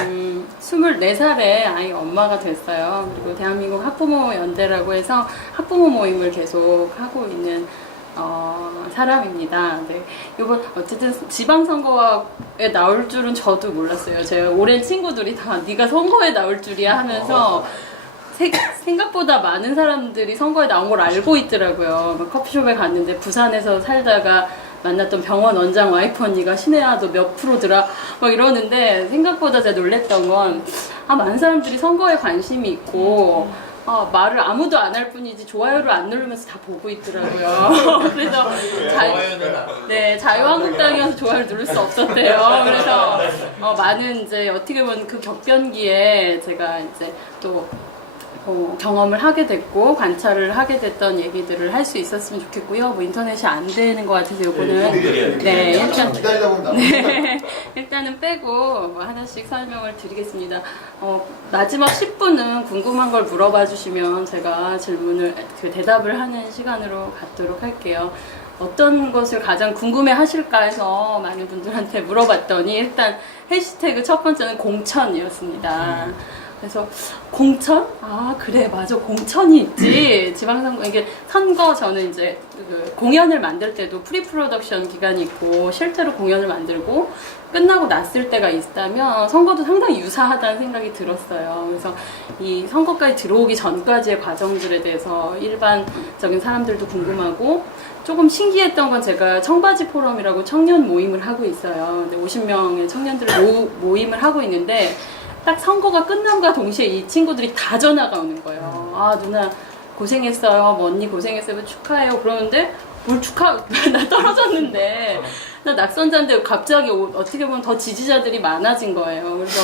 음, 24살에 아이 엄마가 됐어요. 그리고 대한민국 학부모 연대라고 해서 학부모 모임을 계속 하고 있는 사람입니다. 네. 이번 어쨌든 지방선거에 나올 줄은 저도 몰랐어요. 제 오랜 친구들이 다 네가 선거에 나올 줄이야 하면서 생각보다 많은 사람들이 선거에 나온 걸 알고 있더라고요. 막 커피숍에 갔는데 부산에서 살다가 만났던 병원 원장 와이프 언니가 신혜야 너 몇 프로더라 막 이러는데 생각보다 제가 놀랬던 건 많은 사람들이 선거에 관심이 있고 말을 아무도 안 할 뿐이지 좋아요를 안 누르면서 다 보고 있더라고요. 그래서 자유한국당이어서 좋아요를 누를 수 없었대요. 그래서 많은 이제 어떻게 보면 그 격변기에 제가 이제 또 경험을 하게 됐고 관찰을 하게 됐던 얘기들을 할 수 있었으면 좋겠고요. 뭐 인터넷이 안 되는 것 같아서 요거는 일단은 빼고 뭐 하나씩 설명을 드리겠습니다. 마지막 10분은 궁금한 걸 물어봐 주시면 제가 질문을 대답을 하는 시간으로 갖도록 할게요. 어떤 것을 가장 궁금해 하실까 해서 많은 분들한테 물어봤더니 일단 해시태그 첫 번째는 공천이었습니다. 그래서 공천? 그래 맞아 공천이 있지. 지방선거 이게 선거 저는 이제 그 공연을 만들 때도 프리 프로덕션 기간이 있고 실제로 공연을 만들고 끝나고 났을 때가 있다면 선거도 상당히 유사하다는 생각이 들었어요. 그래서 이 선거까지 들어오기 전까지의 과정들에 대해서 일반적인 사람들도 궁금하고 조금 신기했던 건 제가 청바지 포럼이라고 청년 모임을 하고 있어요. 50명의 청년들 모임을 하고 있는데 딱 선거가 끝남과 동시에 이 친구들이 다 전화가 오는 거예요. 누나 고생했어요. 뭐 언니 고생했어요. 축하해요. 그러는데 뭘 나 떨어졌는데 나 낙선자인데 갑자기 어떻게 보면 더 지지자들이 많아진 거예요. 그래서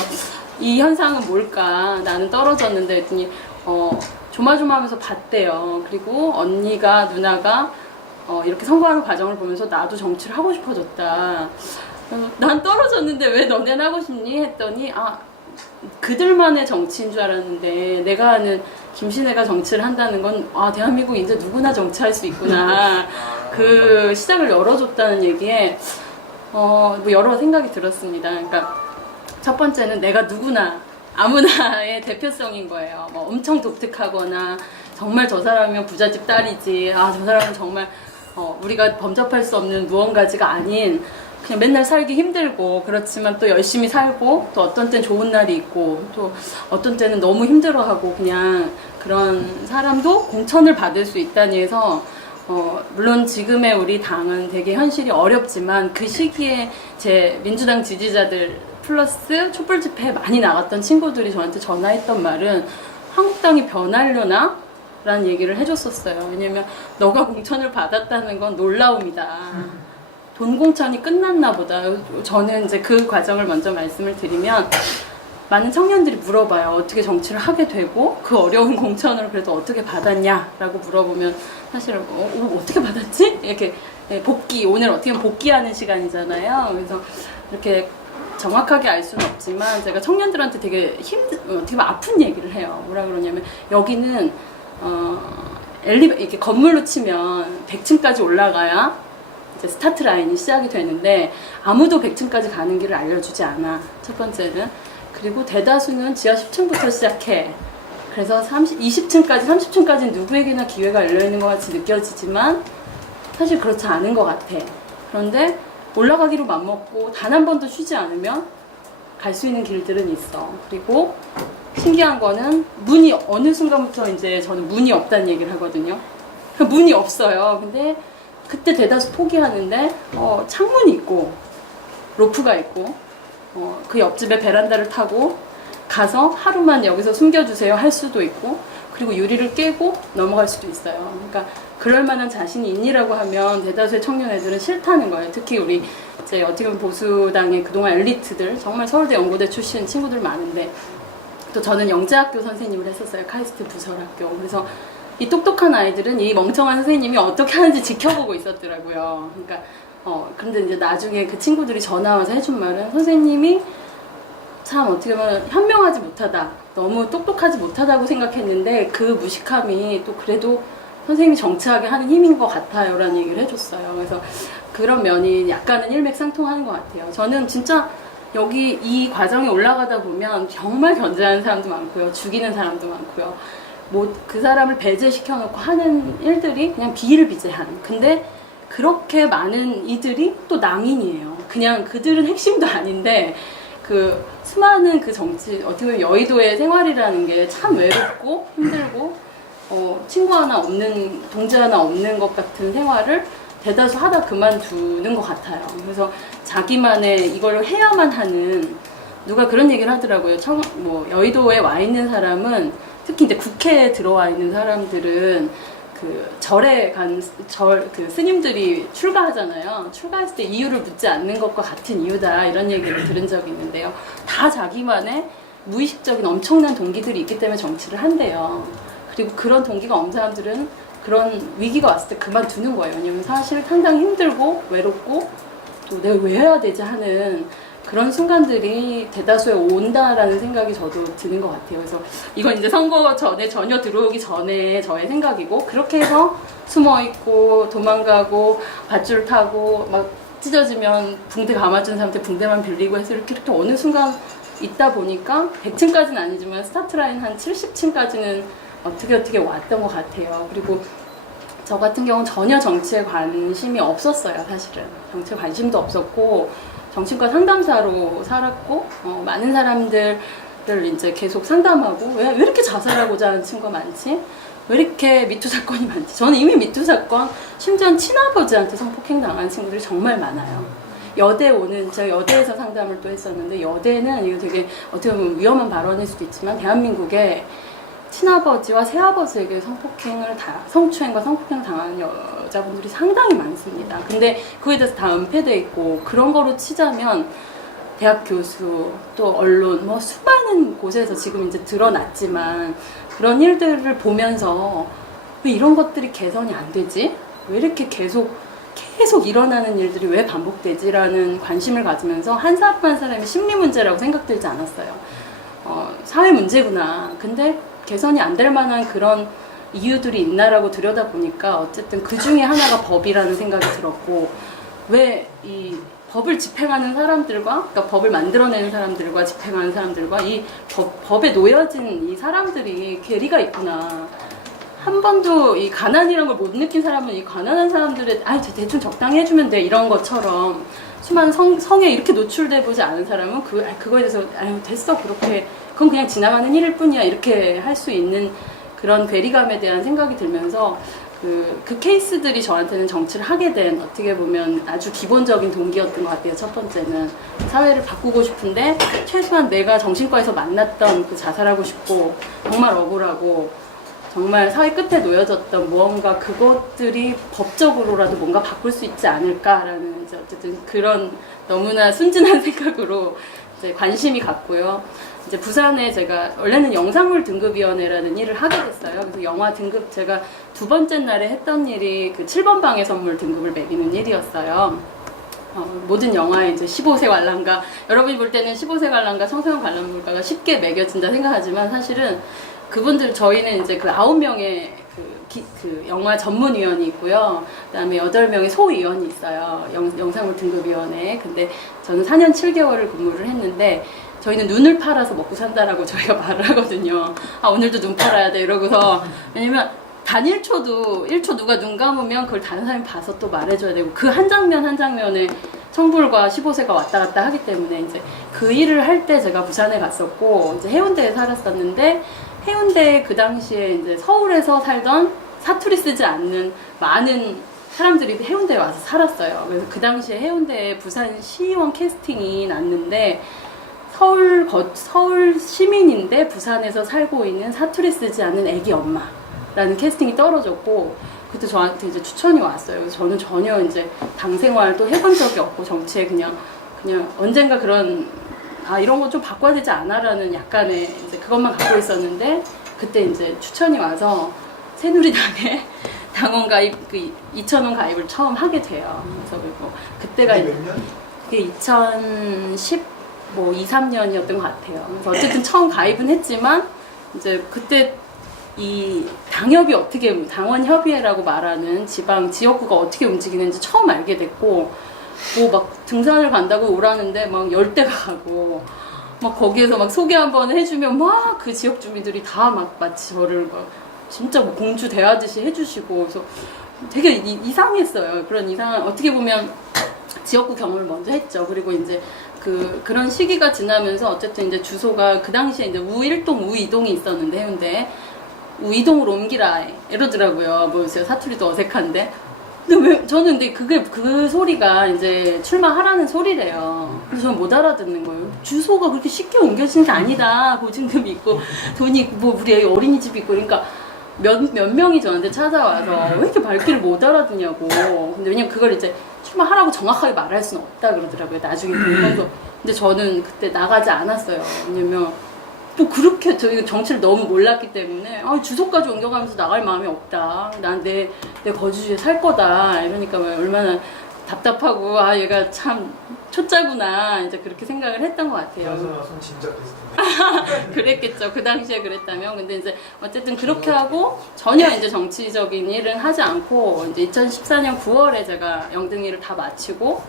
이 현상은 뭘까? 나는 떨어졌는데 했더니 조마조마하면서 봤대요. 그리고 언니가 누나가 이렇게 선거하는 과정을 보면서 나도 정치를 하고 싶어졌다. 난 떨어졌는데 왜 너넨 하고 싶니? 했더니 그들만의 정치인 줄 알았는데 내가 아는 김신혜가 정치를 한다는 건 대한민국 이제 누구나 정치할 수 있구나. 그 시장을 열어줬다는 얘기에 뭐 여러 생각이 들었습니다. 그러니까 첫 번째는 내가 누구나 아무나의 대표성인 거예요. 뭐 엄청 독특하거나 정말 저 사람이면 부잣집 딸이지. 저 사람은 정말 우리가 범접할 수 없는 무언가지가 아닌 그냥 맨날 살기 힘들고 그렇지만 또 열심히 살고 또 어떤 때는 좋은 날이 있고 또 어떤 때는 너무 힘들어하고 그냥 그런 사람도 공천을 받을 수 있다니 해서 물론 지금의 우리 당은 되게 현실이 어렵지만 그 시기에 제 민주당 지지자들 플러스 촛불 집회에 많이 나갔던 친구들이 저한테 전화했던 말은 한국당이 변하려나? 라는 얘기를 해줬었어요. 왜냐면 너가 공천을 받았다는 건 놀라움이다. 돈 공천이 끝났나 보다. 저는 이제 그 과정을 먼저 말씀을 드리면 많은 청년들이 물어봐요. 어떻게 정치를 하게 되고 그 어려운 공천을 그래도 어떻게 받았냐라고 물어보면 사실은 어떻게 받았지? 이렇게 오늘 어떻게 보면 복귀하는 시간이잖아요. 그래서 이렇게 정확하게 알 수는 없지만 제가 청년들한테 되게 어떻게 보면 아픈 얘기를 해요. 뭐라 그러냐면 여기는 이렇게 건물로 치면 100층까지 올라가야 이제 스타트 라인이 시작이 되는데 아무도 100층까지 가는 길을 알려주지 않아. 첫 번째는. 그리고 대다수는 지하 10층부터 시작해. 그래서 20층까지 30층까지는 누구에게나 기회가 열려있는 것 같이 느껴지지만 사실 그렇지 않은 것 같아. 그런데 올라가기로 맘먹고 단 한 번도 쉬지 않으면 갈 수 있는 길들은 있어. 그리고 신기한 거는 문이 어느 순간부터 이제 저는 문이 없다는 얘기를 하거든요. 문이 없어요. 근데 그때 대다수 포기하는데 창문이 있고 로프가 있고 그 옆집에 베란다를 타고 가서 하루만 여기서 숨겨주세요 할 수도 있고 그리고 유리를 깨고 넘어갈 수도 있어요. 그러니까 그럴 만한 자신이 있니라고 하면 대다수의 청년 애들은 싫다는 거예요. 특히 우리 이제 어떻게 보면 보수당의 그동안 엘리트들 정말 서울대 연고대 출신 친구들 많은데 또 저는 영재학교 선생님을 했었어요. 카이스트 부설학교. 그래서 이 똑똑한 아이들은 이 멍청한 선생님이 어떻게 하는지 지켜보고 있었더라고요. 그러니까 그런데 이제 나중에 그 친구들이 전화 와서 해준 말은 선생님이 참 어떻게 보면 현명하지 못하다, 너무 똑똑하지 못하다고 생각했는데 그 무식함이 또 그래도 선생님이 정치하게 하는 힘인 것 같아요 라는 얘기를 해줬어요. 그래서 그런 면이 약간은 일맥상통하는 것 같아요. 저는 진짜 여기 이 과정에 올라가다 보면 정말 견제하는 사람도 많고요, 죽이는 사람도 많고요, 뭐 그 사람을 배제시켜 놓고 하는 일들이 그냥 비일비재한, 근데 그렇게 많은 이들이 또 낭인이에요. 그냥 그들은 핵심도 아닌데 그 수많은 그 정치, 어떻게 보면 여의도의 생활이라는 게 참 외롭고 힘들고 친구 하나 없는, 동지 하나 없는 것 같은 생활을 대다수 하다 그만두는 것 같아요. 그래서 자기만의 이걸 해야만 하는, 누가 그런 얘기를 하더라고요. 뭐 여의도에 와 있는 사람은, 특히 이제 국회에 들어와 있는 사람들은 그 절에 그 스님들이 출가하잖아요. 출가했을 때 이유를 묻지 않는 것과 같은 이유다, 이런 얘기를 들은 적이 있는데요. 다 자기만의 무의식적인 엄청난 동기들이 있기 때문에 정치를 한대요. 그리고 그런 동기가 없는 사람들은 그런 위기가 왔을 때 그만두는 거예요. 왜냐면 사실 상당히 힘들고 외롭고 또 내가 왜 해야 되지 하는 그런 순간들이 대다수에 온다라는 생각이 저도 드는 것 같아요. 그래서 이건 이제 선거 전에, 전혀 들어오기 전에 저의 생각이고, 그렇게 해서 숨어있고 도망가고 밧줄 타고 막 찢어지면 붕대 감아준 사람한테 붕대만 빌리고 해서 이렇게 어느 순간 있다 보니까 100층까지는 아니지만 스타트라인 한 70층까지는 어떻게 왔던 것 같아요. 그리고 저 같은 경우는 전혀 정치에 관심이 없었어요. 사실은 정치에 관심도 없었고 정치과 상담사로 살았고, 많은 사람들을 이제 계속 상담하고, 왜 이렇게 자살하고자 하는 친구가 많지? 왜 이렇게 미투 사건이 많지? 저는 이미 미투 사건, 심지어 친아버지한테 성폭행 당한 친구들이 정말 많아요. 여대 오는, 제가 여대에서 상담을 또 했었는데, 여대는 이거 되게 어떻게 보면 위험한 발언일 수도 있지만, 대한민국에 친아버지와 새아버지에게 성추행과 성폭행을 당하는 여자분들이 상당히 많습니다. 근데 그거에 대해서 다 은폐돼 있고, 그런 거로 치자면 대학 교수, 또 언론, 뭐 수많은 곳에서 지금 이제 드러났지만, 그런 일들을 보면서 왜 이런 것들이 개선이 안 되지? 왜 이렇게 계속 일어나는 일들이 왜 반복되지라는 관심을 가지면서 한 사람 한 사람이 심리 문제라고 생각들지 않았어요. 사회 문제구나. 근데 개선이 안 될 만한 그런 이유들이 있나라고 들여다보니까 어쨌든 그 중에 하나가 법이라는 생각이 들었고, 왜 이 법을 집행하는 사람들과, 그러니까 법을 만들어내는 사람들과 집행하는 사람들과 이 법에 놓여진 이 사람들이 괴리가 있구나. 한 번도 이 가난이란 걸 못 느낀 사람은 이 가난한 사람들의 대충 적당히 해주면 돼, 이런 것처럼 수많은 성에 이렇게 노출돼 보지 않은 사람은 그거에 대해서 됐어, 그렇게 그건 그냥 지나가는 일일 뿐이야, 이렇게 할 수 있는 그런 괴리감에 대한 생각이 들면서 그 케이스들이 저한테는 정치를 하게 된, 어떻게 보면 아주 기본적인 동기였던 것 같아요. 첫 번째는 사회를 바꾸고 싶은데 최소한 내가 정신과에서 만났던 그 자살하고 싶고 정말 억울하고 정말 사회 끝에 놓여졌던 무언가, 그것들이 법적으로라도 뭔가 바꿀 수 있지 않을까라는, 이제 어쨌든 그런 너무나 순진한 생각으로 이제 관심이 갔고요. 이제 부산에 제가 원래는 영상물 등급위원회라는 일을 하게 됐어요. 그래서 영화 등급, 제가 두 번째 날에 했던 일이 그 7번 방해 선물 등급을 매기는 일이었어요. 모든 영화에 이제 15세 관람가, 여러분이 볼 때는 15세 관람가, 청소년 관람가가 쉽게 매겨진다 생각하지만 사실은 그분들, 저희는 이제 그 9명의 그 영화 전문위원이 있고요. 그 다음에 8명의 소위원이 있어요. 영상물 등급위원회. 근데 저는 4년 7개월을 근무를 했는데, 저희는 눈을 팔아서 먹고 산다라고 저희가 말을 하거든요. 오늘도 눈 팔아야 돼, 이러고서. 왜냐면 단 1초 누가 눈 감으면 그걸 다른 사람이 봐서 또 말해줘야 되고, 그 한 장면 한 장면에 청불과 15세가 왔다 갔다 하기 때문에 이제 그 일을 할 때 제가 부산에 갔었고, 이제 해운대에 살았었는데, 해운대에 그 당시에 이제 서울에서 살던 사투리 쓰지 않는 많은 사람들이 해운대에 와서 살았어요. 그래서 그 당시에 해운대에 부산 시의원 캐스팅이 났는데, 서울 시민인데 부산에서 살고 있는 사투리 쓰지 않는 애기 엄마라는 캐스팅이 떨어졌고, 그때 저한테 이제 추천이 왔어요. 그래서 저는 전혀 이제 당 생활도 해본 적이 없고, 정치에 그냥 언젠가 그런, 이런 거 좀 바꿔야 되지 않아라는 약간의 이제 그것만 갖고 있었는데, 그때 이제 추천이 와서 새누리당에 당원 가입, 2,000원 가입을 처음 하게 돼요. 그래서 그때가 이제 2010 2, 3년이었던 것 같아요. 그래서 어쨌든 처음 가입은 했지만, 이제 그때 이 당협이 어떻게 당원협의회라고 말하는 지역구가 어떻게 움직이는지 처음 알게 됐고 뭐 막 등산을 간다고 오라는데 막 열대가 가고 막 거기에서 막 소개 한번 해주면 막 그 지역 주민들이 다 막 마치 저를 막 진짜 뭐 공주 대하듯이 해주시고 그래서 되게 이상했어요. 그런 이상한 어떻게 보면 지역구 경험을 먼저 했죠. 그리고 이제 그런 시기가 지나면서 어쨌든 이제 주소가 그 당시에 이제 우1동, 우2동이 있었는데 해운대에 우2동으로 옮기라 이러더라고요. 뭐 제가 사투리도 어색한데. 근데 왜 저는 근데 그 소리가 이제 출마하라는 소리래요. 그래서 저는 못 알아듣는 거예요. 주소가 그렇게 쉽게 옮겨지는 게 아니다. 보증금이 있고 돈이 뭐 우리 애기 어린이집 있고 그러니까 몇 명이 저한테 찾아와서 왜 이렇게 말귀를 못 알아듣냐고. 근데 왜냐면 그걸 이제 출마하라고 정확하게 말할 수는 없다 그러더라고요. 나중에 보면서. 근데 저는 그때 나가지 않았어요. 왜냐면 또 그렇게 저희가 정치를 너무 몰랐기 때문에 주소까지 옮겨가면서 나갈 마음이 없다. 난 내 거주지에 살 거다. 이러니까 얼마나 답답하고 얘가 참 초짜구나 이제 그렇게 생각을 했던 것 같아요. 손 진짜 비슷해. 그랬겠죠. 그 당시에 그랬다면. 근데 이제 어쨌든 그렇게 하고 전혀 이제 정치적인 일은 하지 않고 이제 2014년 9월에 제가 영등이를 다 마치고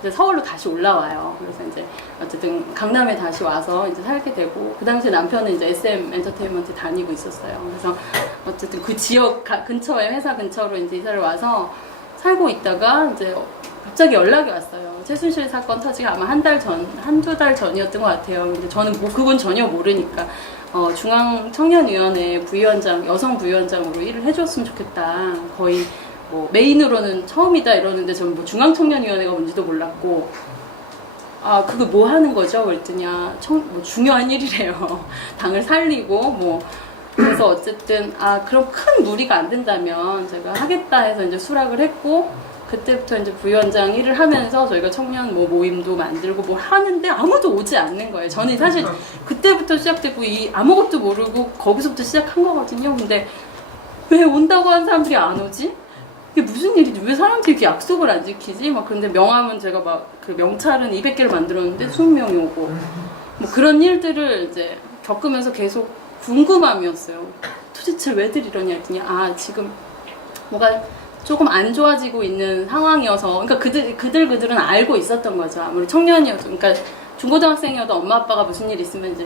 이제 서울로 다시 올라와요. 그래서 이제 어쨌든 강남에 다시 와서 이제 살게 되고 그 당시에 남편은 이제 SM 엔터테인먼트 다니고 있었어요. 그래서 어쨌든 그 지역 근처에 회사 근처로 이제 이사를 와서 살고 있다가 이제 갑자기 연락이 왔어요. 최순실 사건 터지기 아마 한두 달 전이었던 것 같아요. 근데 저는 뭐 그건 전혀 모르니까 중앙청년위원회 부위원장, 여성 부위원장으로 일을 해줬으면 좋겠다. 거의 뭐 메인으로는 처음이다 이러는데 저는 뭐 중앙청년위원회가 뭔지도 몰랐고 그거 뭐 하는 거죠? 그랬더니 뭐 중요한 일이래요. 당을 살리고 뭐 그래서 어쨌든 그럼 큰 무리가 안 된다면 제가 하겠다 해서 이제 수락을 했고 그때부터 이제 부위원장 일을 하면서 저희가 청년 뭐 모임도 만들고 뭐 하는데 아무도 오지 않는 거예요. 저는 사실 그때부터 시작됐고 아무것도 모르고 거기서부터 시작한 거거든요. 근데 왜 온다고 한 사람들이 안 오지? 이게 무슨 일이지? 왜 사람들이 이렇게 약속을 안 지키지? 막 근데 명함은 제가 막 그 명찰은 200개를 만들었는데 20명이 오고 뭐 그런 일들을 이제 겪으면서 계속 궁금함이었어요. 도대체 왜들 이러냐 했더니 지금 뭐가 조금 안 좋아지고 있는 상황이어서 그러니까 그들은 알고 있었던 거죠. 아무리 청년이어도 그러니까 중고등학생이어도 엄마 아빠가 무슨 일 있으면 이제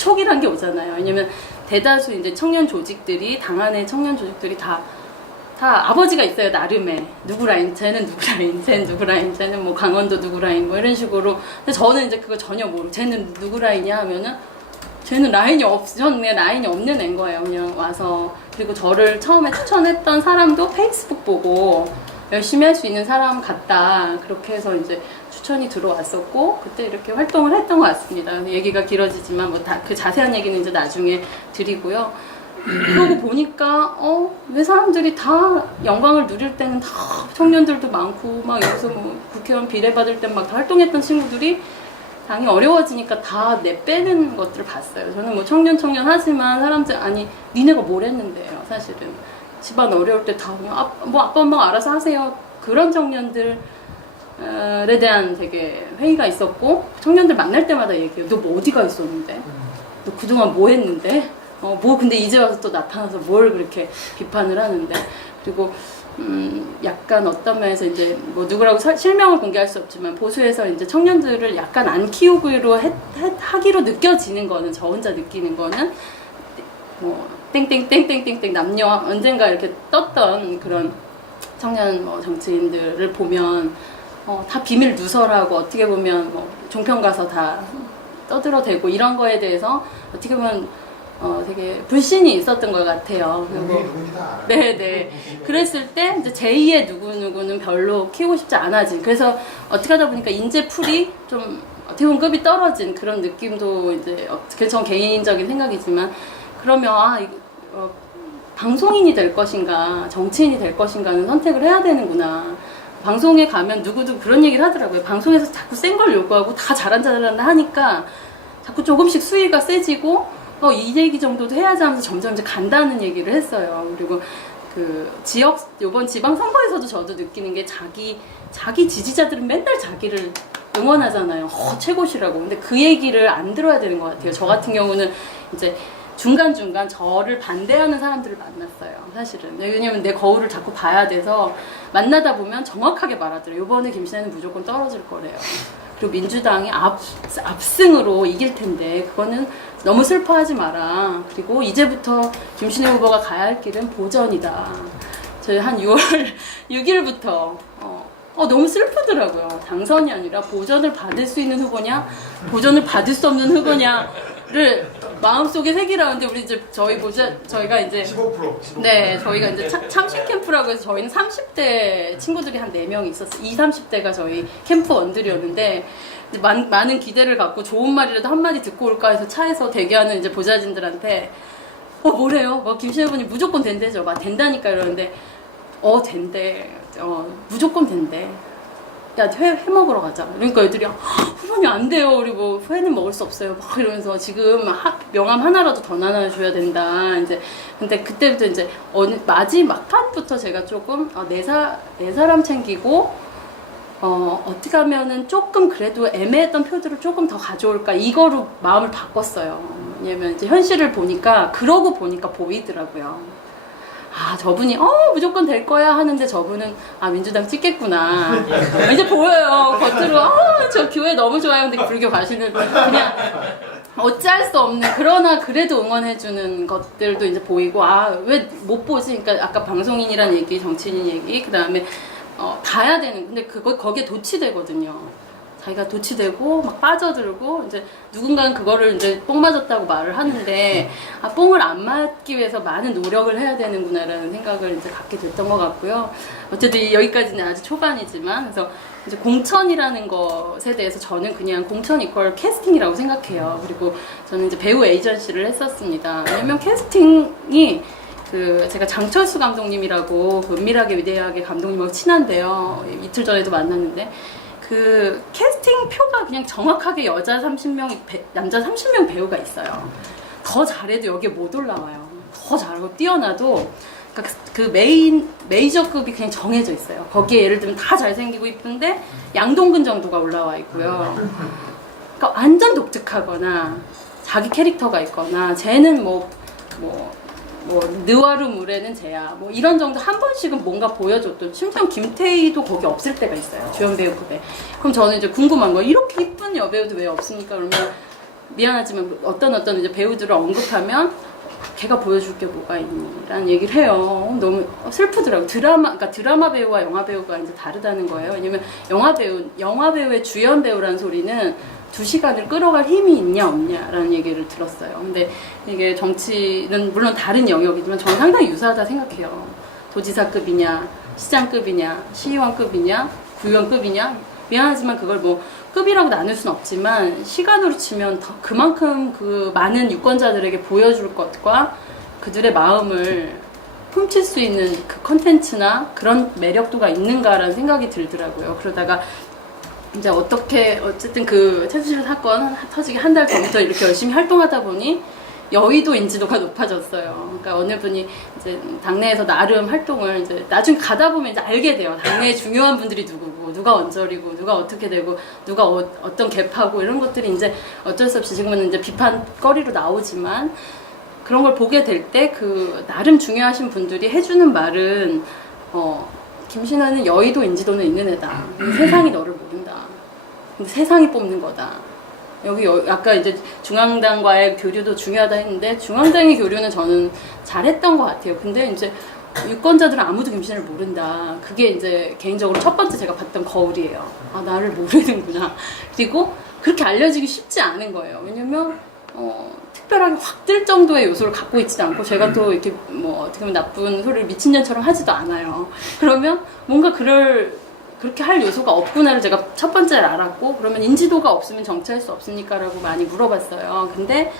촉이란 게 오잖아요. 왜냐면 대다수 이제 청년 조직들이 당 안에 청년 조직들이 다 아버지가 있어요. 나름의 누구 라인, 쟤는 누구 라인, 쟤는 누구 라인, 쟤는 뭐 강원도 누구 라인 뭐 이런 식으로. 근데 저는 이제 그거 전혀 모르고 쟤는 누구 라인이야 하면은 쟤는 저는 그냥 라인이 없는 애인 거예요. 그냥 와서. 그리고 저를 처음에 추천했던 사람도 페이스북 보고 열심히 할 수 있는 사람 같다. 그렇게 해서 이제 추천이 들어왔었고 그때 이렇게 활동을 했던 것 같습니다. 얘기가 길어지지만 뭐 그 자세한 얘기는 이제 나중에 드리고요. 그러고 보니까 왜 사람들이 다 영광을 누릴 때는 다 청년들도 많고 막 여기서 뭐 국회의원 비례 받을 때 막 다 활동했던 친구들이 당이 어려워지니까 다 내빼는 것들을 봤어요. 저는 뭐 청년 하지만 사람들 니네가 뭘 했는데요. 사실은 집안 어려울 때 다 그냥 아빠 엄마가 알아서 하세요. 그런 청년들에 대한 되게 회의가 있었고 청년들 만날 때마다 얘기해요. 너 뭐 어디가 있었는데? 너 그동안 뭐 했는데? 근데 이제 와서 또 나타나서 뭘 그렇게 비판을 하는데. 그리고, 약간 어떤 면에서 이제 뭐 누구라고 실명을 공개할 수 없지만 보수에서 이제 청년들을 약간 안 키우기로 하기로 느껴지는 거는 저 혼자 느끼는 거는 뭐 땡땡땡땡땡땡 남녀 언젠가 이렇게 떴던 그런 청년 뭐 정치인들을 보면 다 비밀 누설하고 어떻게 보면 뭐 종편 가서 다 떠들어대고 이런 거에 대해서 어떻게 보면 되게 불신이 있었던 것 같아요. 그리고 네네. 그랬을 때 이제 제2의 누구누구는 별로 키우고 싶지 않아진. 그래서 어떻게 하다 보니까 인재풀이 좀 어떻게 보면 급이 떨어진 그런 느낌도 이제 그게 전 개인적인 생각이지만 그러면 방송인이 될 것인가 정치인이 될 것인가는 선택을 해야 되는구나. 방송에 가면 누구도 그런 얘기를 하더라고요. 방송에서 자꾸 센 걸 요구하고 다 잘한다 하니까 자꾸 조금씩 수위가 세지고 이 얘기 정도도 해야지 하면서 점점 이제 간다는 얘기를 했어요. 그리고 요번 지방선거에서도 저도 느끼는 게 자기 지지자들은 맨날 자기를 응원하잖아요. 최고시라고. 근데 그 얘기를 안 들어야 되는 것 같아요. 저 같은 경우는 이제 중간중간 저를 반대하는 사람들을 만났어요. 사실은. 왜냐면 내 거울을 자꾸 봐야 돼서 만나다 보면 정확하게 말하더래요. 이번에 김신혜는 무조건 떨어질 거래요. 그리고 민주당이 압승으로 이길 텐데 그거는 너무 슬퍼하지 마라. 그리고 이제부터 김신혜 후보가 가야 할 길은 보전이다. 저희 한 6월 6일부터 너무 슬프더라고요. 당선이 아니라 보전을 받을 수 있는 후보냐, 보전을 받을 수 없는 후보냐를 마음속에 새기라는데 우리 이제 저희가 이제 15%. 네, 저희가 이제 참신 캠프라고 해서 저희는 30대 친구들이 한 4명 있었어요. 20, 30대가 저희 캠프원들이었는데 많은 기대를 갖고 좋은 말이라도 한마디 듣고 올까 해서 차에서 대기하는 이제 보좌진들한테 뭐래요? 김신혜 후보님 무조건 된대죠. 막 된다니까 이러는데 된대. 무조건 된대. 야, 회 먹으러 가자. 그러니까 애들이 후보님 안 돼요. 우리 뭐 회는 먹을 수 없어요. 막 이러면서 지금 명함 하나라도 더 나눠줘야 된다. 이제 근데 그때부터 이제 마지막 판부터 제가 조금 내 사람 챙기고 어떻게 하면은 조금 그래도 애매했던 표들을 조금 더 가져올까 이거로 마음을 바꿨어요. 왜냐면 이제 현실을 보니까 그러고 보니까 보이더라고요. 저분이 무조건 될 거야 하는데 저분은 민주당 찍겠구나. 이제 보여요. 겉으로 저 교회 너무 좋아요. 근데 불교 가시는 그냥 어찌할 수 없는 그러나 그래도 응원해주는 것들도 이제 보이고 왜 못 보지? 그러니까 아까 방송인이란 얘기, 정치인 얘기, 그 다음에 봐야 되는 근데 거기에 도취되거든요. 자기가 도취되고 막 빠져들고 이제 누군가는 그거를 이제 뽕 맞았다고 말을 하는데 뽕을 안 맞기 위해서 많은 노력을 해야 되는구나라는 생각을 이제 갖게 됐던 것 같고요. 어쨌든 여기까지는 아주 초반이지만 그래서 이제 공천이라는 것에 대해서 저는 그냥 공천 이퀄 캐스팅이라고 생각해요. 그리고 저는 이제 배우 에이전시를 했었습니다. 왜냐면 캐스팅이 제가 장철수 감독님이라고 은밀하게 위대하게 감독님하고 친한데요. 이틀 전에도 만났는데 캐스팅 표가 그냥 정확하게 여자 30명, 남자 30명 배우가 있어요. 더 잘해도 여기에 못 올라와요. 더 잘하고 뛰어나도 메이저급이 그냥 정해져 있어요. 거기에 예를 들면 다 잘생기고 이쁜데 양동근 정도가 올라와 있고요. 그러니까 완전 독특하거나 자기 캐릭터가 있거나 쟤는 느와르 물에는 쟤야 이런 정도 한 번씩은 뭔가 보여줬던 심지어 김태희도 거기 없을 때가 있어요. 주연 배우급에. 그럼 저는 이제 궁금한 거예요. 이렇게 이쁜 여배우도 왜 없습니까? 그러면 미안하지만 어떤 이제 배우들을 언급하면 걔가 보여줄 게 뭐가 있니? 라는 얘기를 해요. 너무 슬프더라고요. 그러니까 드라마 배우와 영화 배우가 이제 다르다는 거예요. 왜냐면 영화 배우의 주연 배우라는 소리는 2시간을 끌어갈 힘이 있냐 없냐라는 얘기를 들었어요. 근데 이게 정치는 물론 다른 영역이지만 저는 상당히 유사하다 생각해요. 도지사급이냐, 시장급이냐, 시의원급이냐, 구의원급이냐. 미안하지만 그걸 급이라고 나눌 수는 없지만 시간으로 치면 그만큼 많은 유권자들에게 보여줄 것과 그들의 마음을 훔칠 수 있는 그 컨텐츠나 그런 매력도가 있는가라는 생각이 들더라고요. 그러다가 이제 어쨌든 최수실 사건 터지기 한 달 전부터 이렇게 열심히 활동하다 보니 여의도 인지도가 높아졌어요. 그러니까 어느 분이 이제 당내에서 나름 활동을 이제 나중에 가다 보면 이제 알게 돼요. 당내에 중요한 분들이 누구고, 누가 언저리고, 누가 어떻게 되고, 누가 어떤 갭하고 이런 것들이 이제 어쩔 수 없이 지금은 이제 비판거리로 나오지만 그런 걸 보게 될 때 나름 중요하신 분들이 해주는 말은 김신혜는 여의도 인지도는 있는 애다. 세상이 너를 모른다. 근데 세상이 뽑는 거다. 아까 이제 중앙당과의 교류도 중요하다 했는데 중앙당의 교류는 저는 잘했던 것 같아요. 근데 이제 유권자들은 아무도 김신혜를 모른다. 그게 이제 개인적으로 첫 번째 제가 봤던 거울이에요. 나를 모르는구나. 그리고 그렇게 알려지기 쉽지 않은 거예요. 왜냐면 특별하게 확 뜰 정도의 요소를 갖고 있지도 않고 제가 또 이렇게 어떻게 보면 나쁜 소리를 미친년처럼 하지도 않아요. 그러면 뭔가 그렇게 할 요소가 없구나를 제가 첫 번째를 알았고 그러면 인지도가 없으면 정치할 수 없습니까? 라고 많이 물어봤어요. 근데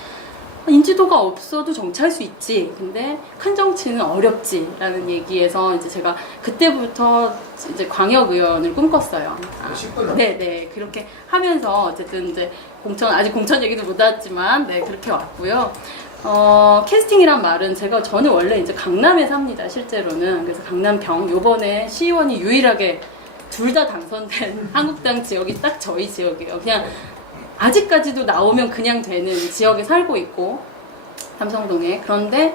인지도가 없어도 정치할 수 있지. 근데 큰 정치는 어렵지. 라는 얘기에서 이제 제가 그때부터 이제 광역의원을 꿈꿨어요. 10분? 네. 그렇게 하면서 어쨌든 이제 아직 공천 얘기도 못 왔지만, 네, 그렇게 왔고요. 캐스팅이란 말은 저는 원래 이제 강남에 삽니다. 실제로는. 그래서 강남병, 요번에 시의원이 유일하게 둘 다 당선된 한국당 지역이 딱 저희 지역이에요. 그냥 아직까지도 나오면 그냥 되는 지역에 살고 있고 삼성동에. 그런데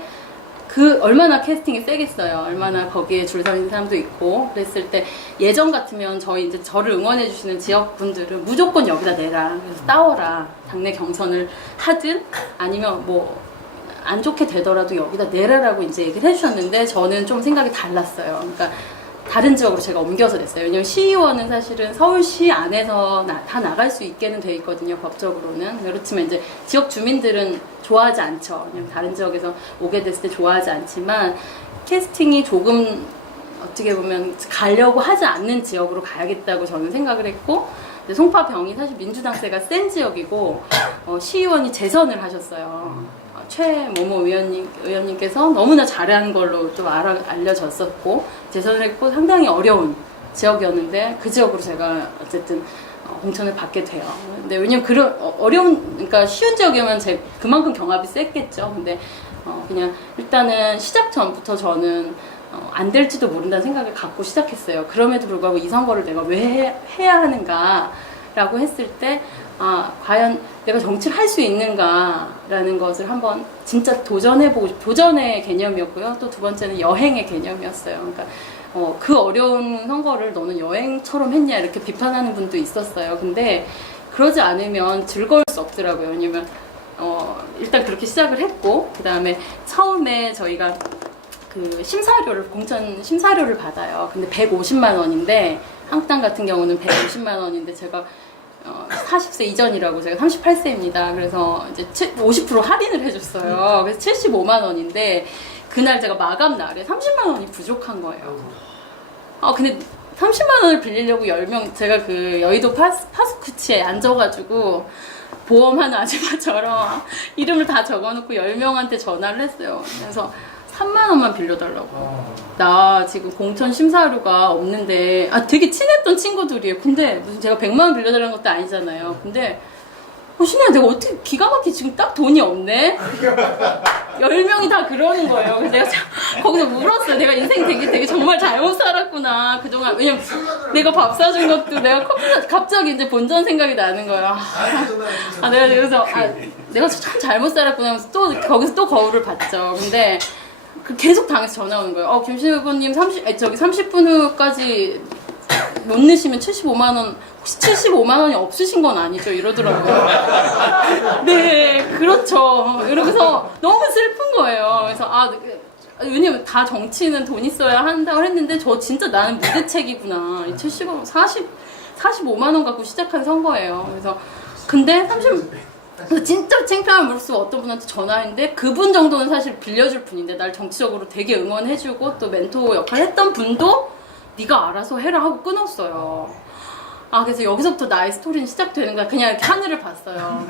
그 얼마나 캐스팅이 세겠어요. 얼마나 거기에 줄 서 있는 사람도 있고. 그랬을 때 예전 같으면 이제 저를 응원해 주시는 지역 분들은 무조건 여기다 내라. 그래서 싸워라. 당내 경선을 하든 아니면 뭐 안 좋게 되더라도 여기다 내라라고 이제 얘기를 해주셨는데 저는 좀 생각이 달랐어요. 그러니까 다른 지역으로 제가 옮겨서 냈어요. 왜냐면 시의원은 사실은 서울시 안에서 다 나갈 수 있게는 돼 있거든요. 법적으로는. 그렇지만 이제 지역 주민들은 좋아하지 않죠. 그냥 다른 지역에서 오게 됐을 때 좋아하지 않지만 캐스팅이 조금 어떻게 보면 가려고 하지 않는 지역으로 가야겠다고 저는 생각을 했고 송파병이 사실 민주당세가 센 지역이고 시의원이 재선을 하셨어요. 최모모 의원님께서 너무나 잘하는 걸로 좀 알려졌었고 재선을 했고 상당히 어려운 지역이었는데 그 지역으로 제가 어쨌든 공천을 받게 돼요. 근데 왜냐면 그런 그러니까 쉬운 지역이면 그만큼 경합이 셌겠죠. 근데 그냥 일단은 시작 전부터 저는 안 될지도 모른다는 생각을 갖고 시작했어요. 그럼에도 불구하고 이 선거를 내가 왜 해야 하는가라고 했을 때 과연 내가 정치를 할 수 있는가라는 것을 한번 진짜 도전의 개념이었고요. 또 두 번째는 여행의 개념이었어요. 그러니까 그 어려운 선거를 너는 여행처럼 했냐 이렇게 비판하는 분도 있었어요. 근데 그러지 않으면 즐거울 수 없더라고요. 왜냐면 일단 그렇게 시작을 했고 그 다음에 처음에 저희가 그 공천 심사료를 받아요. 근데 150만 원인데 한국당 같은 경우는 150만 원인데 제가 40세 이전이라고 제가 38세입니다. 그래서 이제 50% 할인을 해줬어요. 그래서 75만 원인데 그날 제가 마감 날에 30만 원이 부족한 거예요. 근데 30만 원을 빌리려고 10명 제가 그 여의도 파스쿠치에 앉아가지고 보험하는 아줌마처럼 이름을 다 적어놓고 10명한테 전화를 했어요. 그래서 3만 원만 빌려달라고. 나 지금 공천 심사료가 없는데 되게 친했던 친구들이에요. 근데 무슨 제가 100만 원 빌려달라는 것도 아니잖아요. 근데 신혜야 내가 어떻게 기가 막히게 지금 딱 돈이 없네? 10명이 다 그러는 거예요. 그래서 내가 거기서 울었어요. 내가 인생 되게 정말 잘못 살았구나. 그동안. 왜냐면 내가 밥 사준 것도 내가 갑자기 이제 본전 생각이 나는 거예요. 내가 그래서 내가 참 잘못 살았구나 하면서 또 거기서 또 거울을 봤죠. 근데 계속 당에서 전화 오는 거예요. 김신혜 후보님 30분 후까지 못 넣으시면 75만 원, 혹시 75만 원이 없으신 건 아니죠? 이러더라고요. 네, 그렇죠. 이러면서 너무 슬픈 거예요. 그래서 왜냐면 다 정치는 돈 있어야 한다고 했는데 저 진짜 나는 무대책이구나. 45만 원 갖고 시작한 선거예요. 그래서 근데 진짜 창피함을 무릅쓰고 어떤 분한테 전화했는데 그분 정도는 사실 빌려줄 분인데 날 정치적으로 되게 응원해주고 또 멘토 역할을 했던 분도 네가 알아서 해라 하고 끊었어요. 그래서 여기서부터 나의 스토리는 시작되는 거야. 그냥 이렇게 하늘을 봤어요.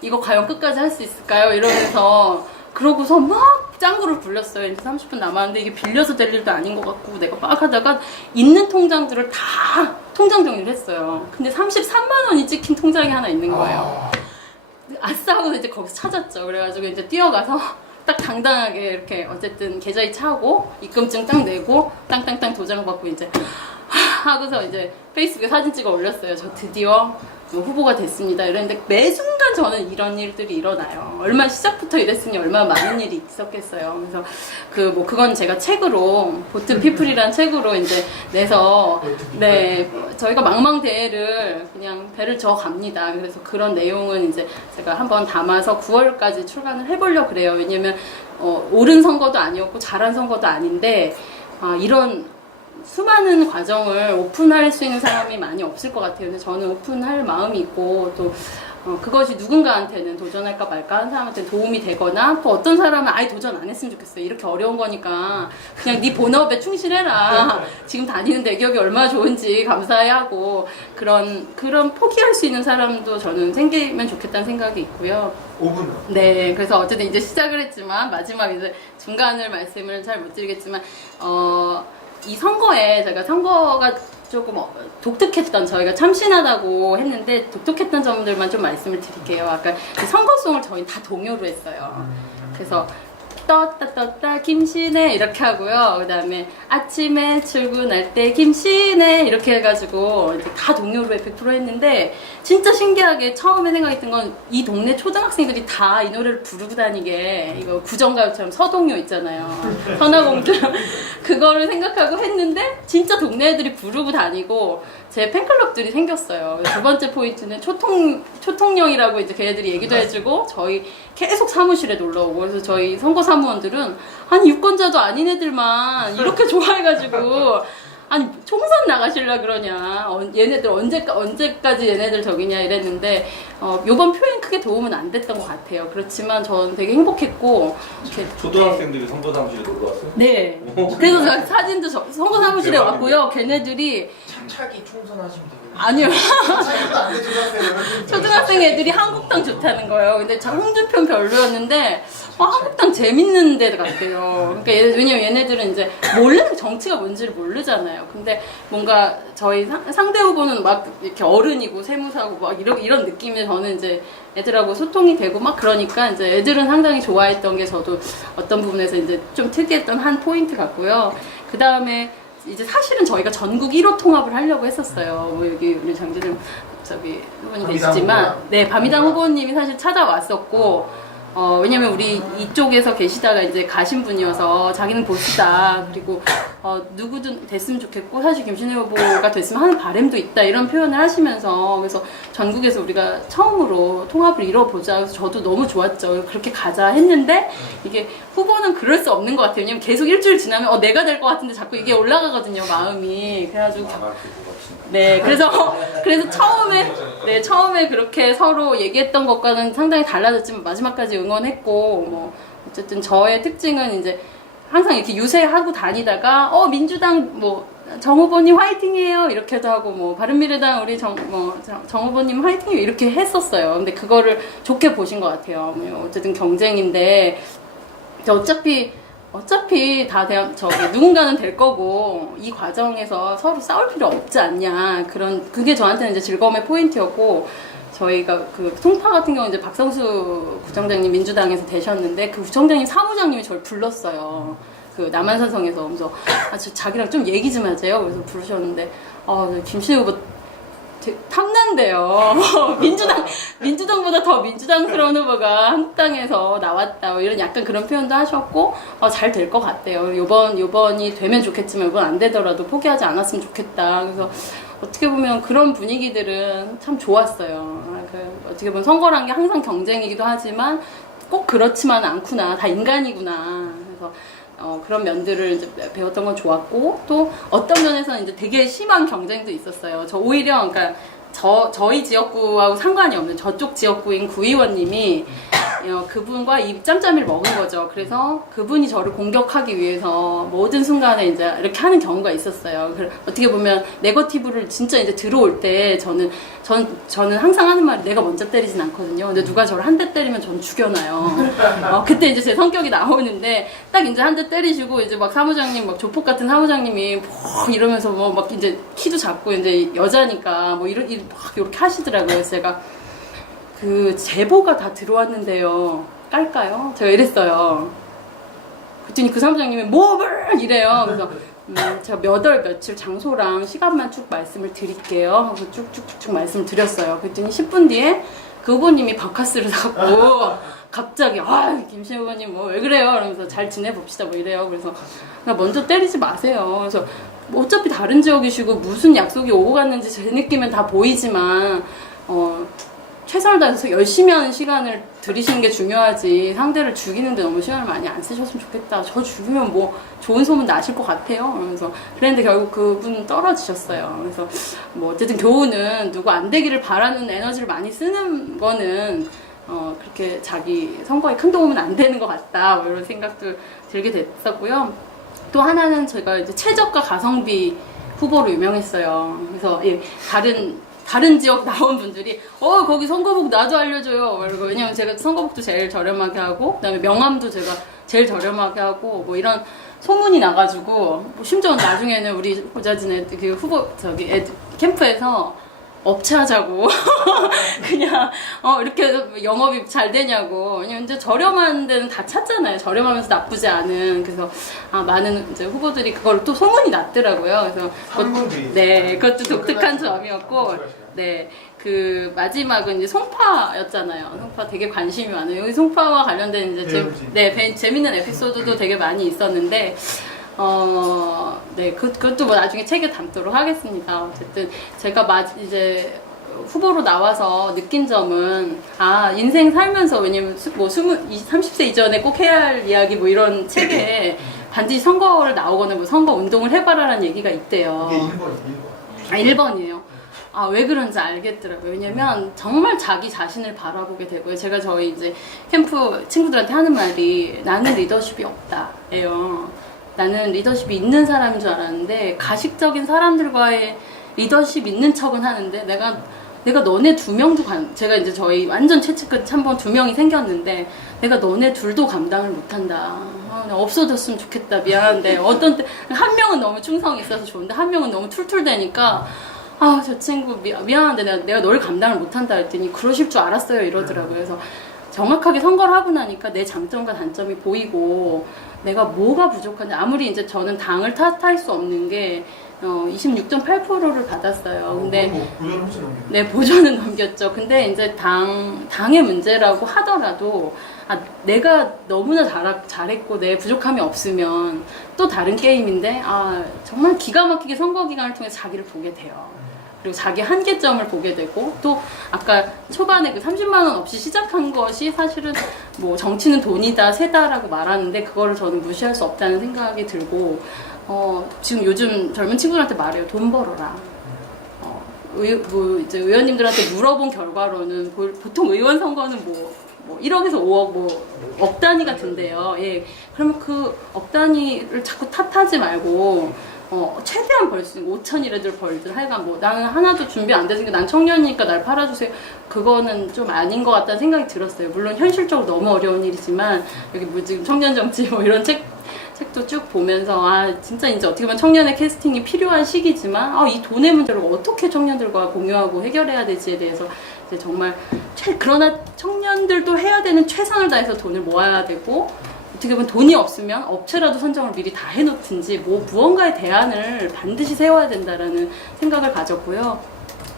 이거 과연 끝까지 할 수 있을까요? 이러면서 그러고서 막 짱구를 굴렸어요. 이제 30분 남았는데 이게 빌려서 될 일도 아닌 것 같고 내가 막 하다가 있는 통장들을 다 통장 정리를 했어요. 근데 33만 원이 찍힌 통장이 하나 있는 거예요. 아싸 하고 이제 거기서 찾았죠. 그래가지고 이제 뛰어가서 딱 당당하게 이렇게 어쨌든 계좌이체 하고 입금증 딱 내고 땅땅땅 도장 받고 이제 하고서 이제 페이스북에 사진 찍어 올렸어요. 저 드디어 후보가 됐습니다. 이랬는데 매 순간 저는 이런 일들이 일어나요. 얼마나 시작부터 이랬으니 얼마나 많은 일이 있었겠어요. 그래서 그건 제가 책으로 보트 피플이라는 책으로 이제 내서 네 저희가 망망대해를 그냥 배를 저어 갑니다. 그래서 그런 내용은 이제 제가 한번 담아서 9월까지 출간을 해보려고 그래요. 왜냐면 옳은 선거도 아니었고 잘한 선거도 아닌데 이런 수많은 과정을 오픈할 수 있는 사람이 많이 없을 것 같아요. 근데 저는 오픈할 마음이 있고 또 그것이 누군가한테는 도전할까 말까 하는 사람한테 도움이 되거나 또 어떤 사람은 아예 도전 안 했으면 좋겠어요. 이렇게 어려운 거니까 그냥 네 본업에 충실해라. 지금 다니는 대기업이 얼마나 좋은지 감사해 하고 그런 포기할 수 있는 사람도 저는 생기면 좋겠다는 생각이 있고요. 5분. 네, 그래서 어쨌든 이제 시작을 했지만 마지막 이제 중간을 말씀을 잘 못 드리겠지만 이 선거에 제가 선거가 조금 독특했던 저희가 참신하다고 했는데 독특했던 점들만 좀 말씀을 드릴게요. 아까 그 선거송을 저희 다 동요로 했어요. 그래서 떴다 김신혜 이렇게 하고요. 그 다음에 아침에 출근할 때 김신혜 이렇게 해가지고 이제 다 동요로 100% 했는데 진짜 신기하게 처음에 생각이 든 건 이 동네 초등학생들이 다 이 노래를 부르고 다니게 이거 구정가요처럼 서동요 있잖아요. 선화공주 그거를 생각하고 했는데 진짜 동네 애들이 부르고 다니고 제 팬클럽들이 생겼어요. 두 번째 포인트는 초통령이라고 이제 걔네들이 얘기도 해주고 저희 계속 사무실에 놀러 오고 그래서 저희 선거 사무원들은 아니 유권자도 아닌 애들만 이렇게 좋아해가지고 아니 총선 나가실라 그러냐 얘네들 언제까지 얘네들 저기냐 이랬는데 요번 표엔 크게 도움은 안 됐던 것 같아요. 그렇지만 전 되게 행복했고 초등학생들이 선거 사무실에 놀러 왔어요? 네. 그래서 제가 사진도 선거 사무실에 왔고요. 걔네들이 차기 총선하시면 되겠네요. 아니요. 차기도 안 되죠. 초등학생 애들이 한국당 좋다는 거예요. 근데 홍준표는 별로였는데 한국당 재밌는 데 같아요. 그러니까 왜냐면 얘네들은 이제 정치가 뭔지를 모르잖아요. 근데 뭔가 저희 상대 후보는 막 이렇게 어른이고 세무사고 막 이런 느낌에 저는 이제 애들하고 소통이 되고 막 그러니까 이제 애들은 상당히 좋아했던 게 저도 어떤 부분에서 이제 좀 특이했던 한 포인트 같고요. 그 다음에 이제 사실은 저희가 전국 1호 통합을 하려고 했었어요. 뭐 여기 우리 장재정 후보님 계시지만, 네, 밤이당 후보님이 사실 찾아왔었고, 왜냐면 우리 이쪽에서 계시다가 이제 가신 분이어서 자기는 보수다. 그리고, 누구든 됐으면 좋겠고, 사실 김신혜 후보가 됐으면 하는 바람도 있다. 이런 표현을 하시면서, 그래서 전국에서 우리가 처음으로 통합을 이뤄보자. 그래서 저도 너무 좋았죠. 그렇게 가자 했는데, 이게 후보는 그럴 수 없는 것 같아요. 왜냐면 계속 일주일 지나면, 내가 될 것 같은데 자꾸 이게 올라가거든요, 마음이. 그래가지고. 네, 그래서 처음에 그렇게 서로 얘기했던 것과는 상당히 달라졌지만 마지막까지 응원했고, 뭐, 어쨌든 저의 특징은 이제 항상 이렇게 유세하고 다니다가, 민주당 정 후보님 화이팅이에요. 이렇게도 하고, 뭐, 바른미래당 우리 정 후보님 화이팅이에요. 이렇게 했었어요. 근데 그거를 좋게 보신 것 같아요. 뭐, 어쨌든 경쟁인데, 어차피 다 누군가는 될 거고 이 과정에서 서로 싸울 필요 없지 않냐 그게 저한테는 이제 즐거움의 포인트였고 저희가 그 송파 같은 경우 이제 박성수 구청장님 민주당에서 되셨는데 그 구청장님 사무장님이 저를 불렀어요. 그 남한산성에서 그래서 자기랑 좀 얘기 좀 하세요. 그래서 부르셨는데 김신혜 후보 탐난대요. 민주당보다 더 민주당스러운 후보가 한국당에서 나왔다. 뭐 이런 약간 그런 표현도 하셨고, 잘 될 것 같대요. 요번이 되면 좋겠지만, 이번 안 되더라도 포기하지 않았으면 좋겠다. 그래서 어떻게 보면 그런 분위기들은 참 좋았어요. 어떻게 보면 선거란 게 항상 경쟁이기도 하지만, 꼭 그렇지만은 않구나. 다 인간이구나. 그래서, 그런 면들을 이제 배웠던 건 좋았고, 또 어떤 면에서는 이제 되게 심한 경쟁도 있었어요. 저 오히려, 그러니까, 저희 지역구하고 상관이 없는 저쪽 지역구인 구의원님이 그분과 이 짬짬이를 먹은 거죠. 그래서 그분이 저를 공격하기 위해서 모든 순간에 이제 이렇게 하는 경우가 있었어요. 어떻게 보면 네거티브를 진짜 이제 들어올 때 저는 항상 하는 말이 내가 먼저 때리진 않거든요. 근데 누가 저를 한 대 때리면 전 죽여놔요. 그때 이제 제 성격이 나오는데 딱 이제 한 대 때리시고 이제 막 사무장님 막 조폭 같은 사무장님이 뭐 이러면서 막 이제 키도 작고 이제 여자니까 뭐 이렇게 하시더라고요. 그래서 제가 그 제보가 다 들어왔는데요. 깔까요? 제가 이랬어요. 그랬더니 그 사무장님이 뭐를 이래요. 그래서 제가 몇 월 며칠 장소랑 시간만 쭉 말씀을 드릴게요 하고 쭉쭉쭉 말씀을 드렸어요. 그랬더니 10분 뒤에 그 후보님이 바카스를 사고 갑자기 김신혜 후보님 뭐 왜 그래요? 이러면서 잘 지내봅시다 뭐 이래요. 그래서 먼저 때리지 마세요. 그래서 어차피 다른 지역이시고 무슨 약속이 오고 갔는지 제 느낌엔 다 보이지만 최선을 다해서 열심히 하는 시간을 들이시는 게 중요하지 상대를 죽이는데 너무 시간을 많이 안 쓰셨으면 좋겠다. 저 죽이면 뭐 좋은 소문 나실 것 같아요. 그러면서 그랬는데 결국 그분 떨어지셨어요. 그래서 뭐 어쨌든 교훈은 누구 안 되기를 바라는 에너지를 많이 쓰는 거는 그렇게 자기 선거에 큰 도움은 안 되는 것 같다. 뭐 이런 생각도 들게 됐었고요. 또 하나는 제가 이제 최저가 가성비 후보로 유명했어요. 그래서 다른 지역 나온 분들이 거기 선거복 나도 알려줘요. 그리고 왜냐면 제가 선거복도 제일 저렴하게 하고 그다음에 명함도 제가 제일 저렴하게 하고 뭐 이런 소문이 나가지고 뭐 심지어 나중에는 우리 보자진 그 후보 캠프에서 업체 하자고 그냥 이렇게 영업이 잘 되냐고. 왜냐면 이제 저렴한 데는 다 찾잖아요. 저렴하면서 나쁘지 않은. 그래서 많은 이제 후보들이 그걸 또 소문이 났더라고요. 그래서 네, 그것도 독특한 점이었고, 네. 그 마지막은 이제 송파였잖아요. 송파 되게 관심이 많아요. 여기 송파와 관련된 이제 재밌는 에피소드도 되게 많이 있었는데, 네, 그것도 뭐 나중에 책에 담도록 하겠습니다. 어쨌든 제가 이제 후보로 나와서 느낀 점은 인생 살면서 왜냐면 뭐 30세 이전에 꼭 해야 할 이야기 뭐 이런 책에 반드시 선거를 나오거나 뭐 선거 운동을 해봐라라는 얘기가 있대요. 이게 1번. 1번이에요. 왜 그런지 알겠더라고요. 왜냐면 정말 자기 자신을 바라보게 되고요. 제가 저희 이제 캠프 친구들한테 하는 말이 나는 리더십이 없다예요. 나는 리더십이 있는 사람인 줄 알았는데 가식적인 사람들과의 리더십 있는 척은 하는데 내가 너네 2명도 제가 이제 저희 완전 최측끝 한번 2명이 생겼는데 내가 너네 둘도 감당을 못한다. 나 없어졌으면 좋겠다. 미안한데 어떤 때 한 명은 너무 충성이 있어서 좋은데 한 명은 너무 툴툴대니까 저 친구 미안한데 내가 널 감당을 못한다 했더니 그러실 줄 알았어요 이러더라고요. 그래서 정확하게 선거를 하고 나니까 내 장점과 단점이 보이고 내가 뭐가 부족한지. 아무리 이제 저는 당을 탓할 수 없는 게 26.8%를 받았어요. 근데 보조는 혹시 넘겨요? 네, 보조는 넘겼죠. 근데 이제 당의 문제라고 하더라도 내가 너무나 잘했고 내 부족함이 없으면 또 다른 게임인데 정말 기가 막히게 선거 기간을 통해서 자기를 보게 돼요. 그리고 자기 한계점을 보게 되고 또 아까 초반에 그 30만 원 없이 시작한 것이 사실은 뭐 정치는 돈이다 세다라고 말하는데 그거를 저는 무시할 수 없다는 생각이 들고 지금 요즘 젊은 친구들한테 말해요. 돈 벌어라. 이제 의원님들한테 물어본 결과로는 보통 의원 선거는 뭐 1억에서 5억 억 단위가 든대요. 예. 그러면 그 억 단위를 자꾸 탓하지 말고 최대한 벌 수 있는 5천이라도 벌든 하여간 뭐 나는 하나도 준비 안 됐으니까 난 청년이니까 날 팔아주세요. 그거는 좀 아닌 것 같다는 생각이 들었어요. 물론 현실적으로 너무 어려운 일이지만 여기 뭐 지금 청년 정치 뭐 이런 책도 쭉 보면서 진짜 이제 어떻게 보면 청년의 캐스팅이 필요한 시기지만 이 돈의 문제를 어떻게 청년들과 공유하고 해결해야 될지에 대해서 이제 정말 그러나 청년들도 해야 되는 최선을 다해서 돈을 모아야 되고 어떻게 보면 돈이 없으면 업체라도 선정을 미리 다 해놓든지 무언가의 대안을 반드시 세워야 된다라는 생각을 가졌고요.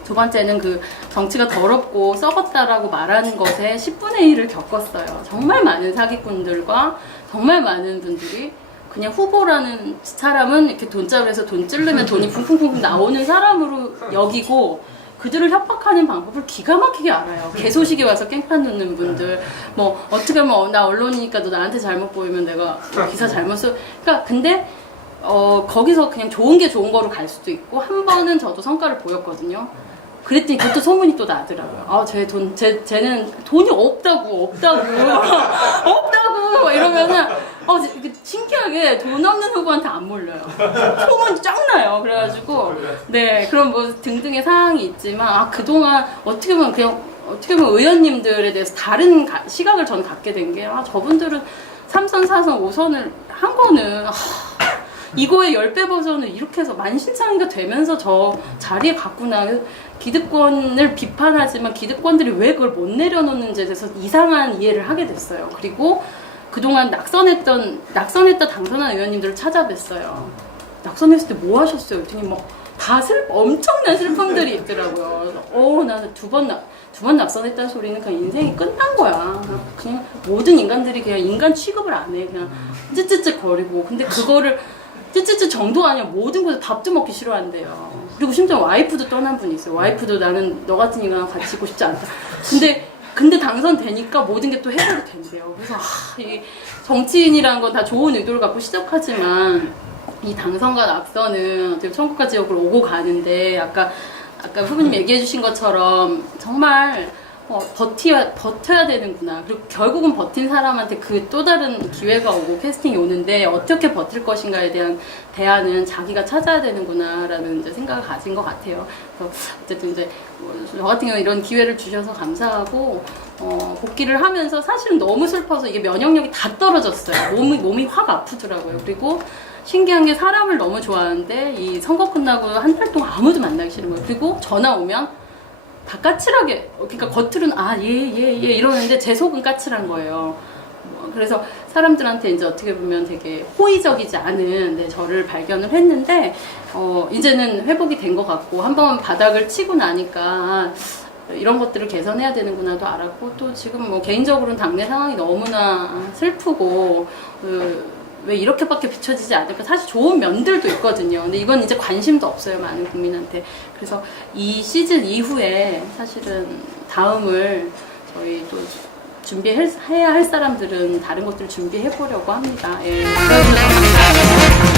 두 번째는 그 정치가 더럽고 썩었다라고 말하는 것에 10분의 1을 겪었어요. 정말 많은 사기꾼들과 정말 많은 분들이 그냥 후보라는 사람은 이렇게 돈자루에서 돈 찌르면 돈이 쿵쿵쿵 나오는 사람으로 여기고 그들을 협박하는 방법을 기가 막히게 알아요. 개소식에 와서 깽판 넣는 분들, 뭐 어떻게 하면 나 언론이니까 너 나한테 잘못 보이면 내가 기사 잘못 써. 그러니까 근데 거기서 그냥 좋은 게 좋은 거로 갈 수도 있고 한 번은 저도 성과를 보였거든요. 그랬더니 그것도 소문이 또 나더라고요. 쟤는 돈이 없다고 이러면은 신기하게 돈 없는 후보한테 안 몰려요. 소문이 쫙 나요. 그래가지고 네 그런 뭐 등등의 사항이 있지만 그동안 어떻게 보면 의원님들에 대해서 다른 시각을 저는 갖게 된 게 저분들은 3선, 4선, 5선을 한 거는 이거의 10배 버전을 이렇게 해서 만신창이가 되면서 저 자리에 갔구나. 기득권을 비판하지만 기득권들이 왜 그걸 못 내려놓는지에 대해서 이상한 이해를 하게 됐어요. 그리고 그동안 낙선했다 당선한 의원님들을 찾아뵀어요. 낙선했을 때 뭐 하셨어요? 그랬더니 다 엄청난 슬픔들이 있더라고요. 나는 두 번 낙선했다는 소리는 그냥 인생이 끝난 거야. 그냥 모든 인간들이 그냥 인간 취급을 안 해. 그냥 찌찌찌 거리고. 근데 그거를 찌찌찌 정도가 아니라 모든 곳에 밥도 먹기 싫어한대요. 그리고 심지어 와이프도 떠난 분이 있어요. 와이프도 나는 너 같은 인간과 같이 있고 싶지 않다. 근데 당선되니까 모든 게 또 해결이 된대요. 그래서 이 정치인이라는 건 다 좋은 의도를 갖고 시작하지만 이 당선과 낙선은 어떻게 천국과 지옥을 오고 가는데 아까 후보님 얘기해 주신 것처럼 정말 버텨야 되는구나. 그리고 결국은 버틴 사람한테 그 또 다른 기회가 오고 캐스팅이 오는데 어떻게 버틸 것인가에 대한 대안은 자기가 찾아야 되는구나라는 이제 생각을 가진 것 같아요. 그래서 어쨌든 이제 저 같은 경우는 이런 기회를 주셔서 감사하고 복귀를 하면서 사실은 너무 슬퍼서 이게 면역력이 다 떨어졌어요. 몸이 확 아프더라고요. 그리고 신기한 게 사람을 너무 좋아하는데 이 선거 끝나고 한 달 동안 아무도 만나기 싫은 거예요. 그리고 전화 오면 다 까칠하게, 그러니까 겉으로는 예 이러는데 제 속은 까칠한 거예요. 그래서 사람들한테 이제 어떻게 보면 되게 호의적이지 않은 저를 발견을 했는데, 이제는 회복이 된 것 같고, 한번 바닥을 치고 나니까 이런 것들을 개선해야 되는구나도 알았고, 또 지금 뭐 개인적으로는 당내 상황이 너무나 슬프고, 왜 이렇게밖에 비춰지지 않을까. 사실 좋은 면들도 있거든요. 근데 이건 이제 관심도 없어요, 많은 국민한테. 그래서 이 시즌 이후에 사실은 다음을 저희 또 준비해야 할 사람들은 다른 것들을 준비해 보려고 합니다. 예. 그래서 감사합니다.